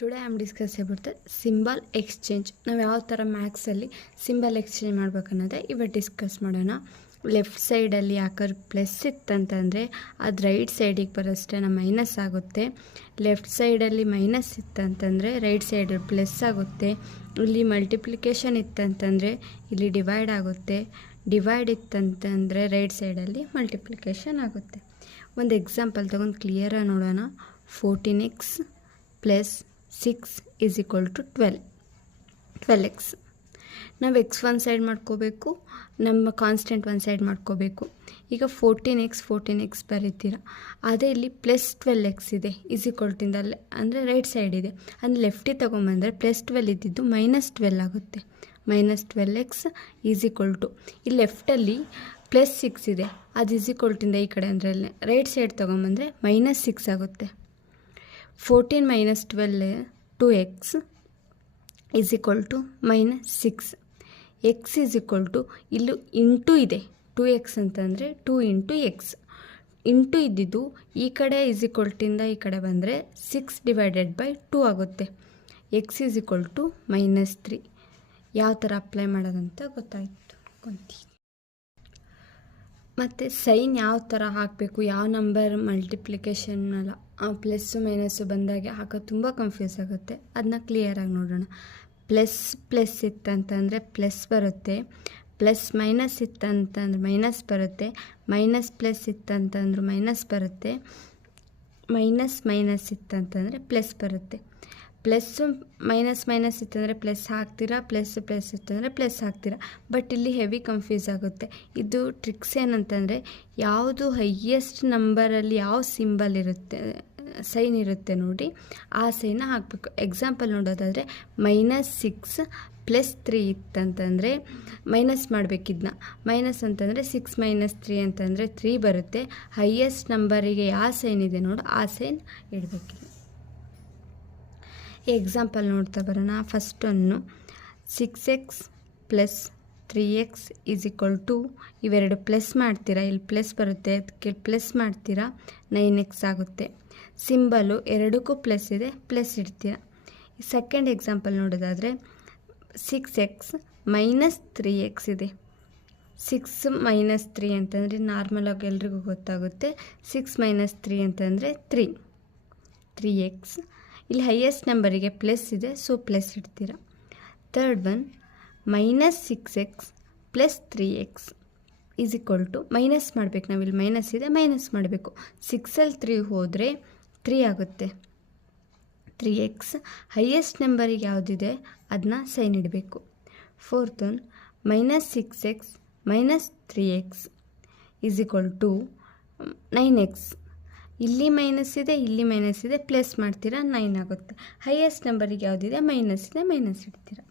Today I am discuss about the symbol exchange. ನಾವು ಯಾವ ಥರ ಮ್ಯಾಕ್ಸಲ್ಲಿ ಸಿಂಬಲ್ ಎಕ್ಸ್ಚೇಂಜ್ ಮಾಡ್ಬೇಕನ್ನೋದೇ ಇವತ್ತು ಡಿಸ್ಕಸ್ ಮಾಡೋಣ. ಲೆಫ್ಟ್ ಸೈಡಲ್ಲಿ ಯಾಕಾದ್ರು ಪ್ಲಸ್ ಇತ್ತಂತಂದರೆ ಅದು ರೈಟ್ ಸೈಡಿಗೆ ಬರೋಷ್ಟೇ ಮೈನಸ್ ಆಗುತ್ತೆ. ಲೆಫ್ಟ್ ಸೈಡಲ್ಲಿ ಮೈನಸ್ ಇತ್ತಂತಂದರೆ ರೈಟ್ ಸೈಡಲ್ಲಿ ಪ್ಲಸ್ ಆಗುತ್ತೆ. ಇಲ್ಲಿ ಮಲ್ಟಿಪ್ಲಿಕೇಶನ್ ಇತ್ತಂತಂದರೆ ಇಲ್ಲಿ ಡಿವೈಡ್ ಆಗುತ್ತೆ. ಡಿವೈಡ್ ಇತ್ತಂತಂದರೆ ರೈಟ್ ಸೈಡಲ್ಲಿ ಮಲ್ಟಿಪ್ಲಿಕೇಶನ್ ಆಗುತ್ತೆ. ಒಂದು ಎಕ್ಸಾಂಪಲ್ ತೊಗೊಂಡು ಕ್ಲಿಯರಾಗಿ ನೋಡೋಣ. 14x plus 6 is equal to 12x. ನಾವು ಎಕ್ಸ್ ಒನ್ ಸೈಡ್ ಮಾಡ್ಕೋಬೇಕು, ನಮ್ಮ ಕಾನ್ಸ್ಟೆಂಟ್ ಒಂದು ಸೈಡ್ ಮಾಡ್ಕೋಬೇಕು. ಈಗ 14x ಬರೀತೀರ. ಅದೇ ಇಲ್ಲಿ ಪ್ಲಸ್ 12x ಇದೆ ಈಸ್ ಈಕ್ವಲ್ ಟು ಇಂದಲ್ಲೇ ಅಂದರೆ ರೈಟ್ ಸೈಡ್ ಇದೆ. ಅಂದರೆ ಲೆಫ್ಟಿಗೆ ತೊಗೊಂಬಂದರೆ ಪ್ಲಸ್ 12 ಇದ್ದಿದ್ದು -12 ಆಗುತ್ತೆ. -12x ಈಸ್ ಈಕ್ವಲ್ ಟು ಇಲ್ಲಿ ಲೆಫ್ಟಲ್ಲಿ ಪ್ಲಸ್ 6 ಇದೆ, ಅದು ಈಸ್ ಈಕ್ವಲ್ ಟು ಇಂದ ಈ ಕಡೆ ಅಂದರೆ ರೈಟ್ ಸೈಡ್ ತೊಗೊಂಬಂದರೆ -6 ಆಗುತ್ತೆ. 14 - 12 2x is equal to -6. X is equal to ಇಲ್ಲೂ ಇಂಟು ಇದೆ 2x ಅಂತಂದರೆ 2 × x. ಇಂಟು ಇದ್ದಿದ್ದು ಈ ಕಡೆ ಈಸ್ ಈಕ್ವಲ್ ಟು ಇಂದ ಈ ಕಡೆ ಬಂದರೆ 6/2 ಆಗುತ್ತೆ. X is equal to -3. ಯಾವ ಥರ ಅಪ್ಲೈ ಮಾಡೋದಂತ ಗೊತ್ತಾಯಿತು ಕೊಂತೀವಿ. ಮತ್ತು ಸೈನ್ ಯಾವ ಥರ ಹಾಕಬೇಕು, ಯಾವ ನಂಬರ್ ಮಲ್ಟಿಪ್ಲಿಕೇಶನ್ನಲ್ಲ ಪ್ಲಸ್ಸು ಮೈನಸ್ಸು ಬಂದಾಗೆ ಹಾಕೋದು ತುಂಬ ಕನ್ಫ್ಯೂಸ್ ಆಗುತ್ತೆ. ಅದನ್ನ ಕ್ಲಿಯರಾಗಿ ನೋಡೋಣ. ಪ್ಲಸ್ ಇತ್ತಂತಂದರೆ ಪ್ಲಸ್ ಬರುತ್ತೆ, ಪ್ಲಸ್ ಮೈನಸ್ ಇತ್ತಂತಂದ್ರೆ ಮೈನಸ್ ಬರುತ್ತೆ, ಮೈನಸ್ ಪ್ಲಸ್ ಇತ್ತಂತಂದ್ರೆ ಮೈನಸ್ ಬರುತ್ತೆ, ಮೈನಸ್ ಇತ್ತಂತಂದರೆ ಪ್ಲಸ್ ಬರುತ್ತೆ. ಪ್ಲಸ್ಸು ಮೈನಸ್ ಇತ್ತಂದರೆ ಪ್ಲಸ್ ಹಾಕ್ತೀರಾ, ಪ್ಲಸ್ ಇತ್ತಂದರೆ ಪ್ಲಸ್ ಹಾಕ್ತೀರಾ. ಬಟ್ ಇಲ್ಲಿ ಹೆವಿ ಕನ್ಫ್ಯೂಸ್ ಆಗುತ್ತೆ. ಇದು ಟ್ರಿಕ್ಸ್ ಏನಂತಂದರೆ ಯಾವುದು ಹೈಯೆಸ್ಟ್ ನಂಬರಲ್ಲಿ ಯಾವ ಸಿಂಬಲ್ ಇರುತ್ತೆ, ಸೈನ್ ಇರುತ್ತೆ ನೋಡಿ, ಆ ಸೈನ ಹಾಕಬೇಕು. ಎಕ್ಸಾಂಪಲ್ ನೋಡೋದಾದರೆ -6 + 3 ಇತ್ತಂತಂದರೆ ಮೈನಸ್ ಮಾಡಬೇಕಿದ್ನ. ಮೈನಸ್ ಅಂತಂದರೆ 6 - 3 ಅಂತಂದರೆ 3 ಬರುತ್ತೆ. ಹೈಯೆಸ್ಟ್ ನಂಬರಿಗೆ ಯಾವ ಸೈನ್ ಇದೆ ನೋಡು ಆ ಸೈನ್ ಇಡಬೇಕಿಲ್ಲ. ಎಕ್ಸಾಂಪಲ್ ನೋಡ್ತಾ ಬರೋಣ. ಫಸ್ಟ್ ಒಂದು 6x + 3x is equal to ಇವೆರಡು ಪ್ಲಸ್ ಮಾಡ್ತೀರಾ, ಇಲ್ಲಿ ಪ್ಲಸ್ ಬರುತ್ತೆ, ಅದಕ್ಕೆ ಪ್ಲಸ್ ಮಾಡ್ತೀರಾ 9x ಆಗುತ್ತೆ. ಸಿಂಬಲು ಎರಡಕ್ಕೂ ಪ್ಲಸ್ ಇದೆ, ಪ್ಲಸ್ ಇಡ್ತೀರಾ. ಸೆಕೆಂಡ್ ಎಕ್ಸಾಂಪಲ್ ನೋಡೋದಾದರೆ 6x - 3x ಇದೆ. 6 - 3 ಅಂತಂದರೆ ನಾರ್ಮಲಾಗಿ ಎಲ್ರಿಗೂ ಗೊತ್ತಾಗುತ್ತೆ. 6 - 3 ಅಂತಂದರೆ 3x. ಇಲ್ಲಿ ಹೈಯೆಸ್ಟ್ ನಂಬರಿಗೆ ಪ್ಲಸ್ ಇದೆ, ಸೊ ಪ್ಲಸ್ ಇಡ್ತೀರಾ. Third one -6x + 3x is equal to minus ಮಾಡಬೇಕು. ನಾವಿಲ್ಲಿ ಮೈನಸ್ ಇದೆ, ಮೈನಸ್ ಮಾಡಬೇಕು. 6ಅಲ್ಲಿ 3 ಹೋದರೆ 3 ಆಗುತ್ತೆ. 3x ಹೈಯೆಸ್ಟ್ ನಂಬರಿಗೆ ಯಾವುದಿದೆ ಅದನ್ನ ಸೈನ್ ಇಡಬೇಕು. Fourth one -6x - 3x is equal to 9x. ಇಲ್ಲಿ ಮೈನಸ್ ಇದೆ, ಇಲ್ಲಿ ಮೈನಸ್ ಇದೆ, ಪ್ಲಸ್ ಮಾಡ್ತೀರಾ 9 ಆಗುತ್ತೆ. ಹೈಯೆಸ್ಟ್ ನಂಬರಿಗೆ ಯಾವುದಿದೆ ಮೈನಸ್ ಇದೆ, ಮೈನಸ್ ಇಡ್ತೀರಾ.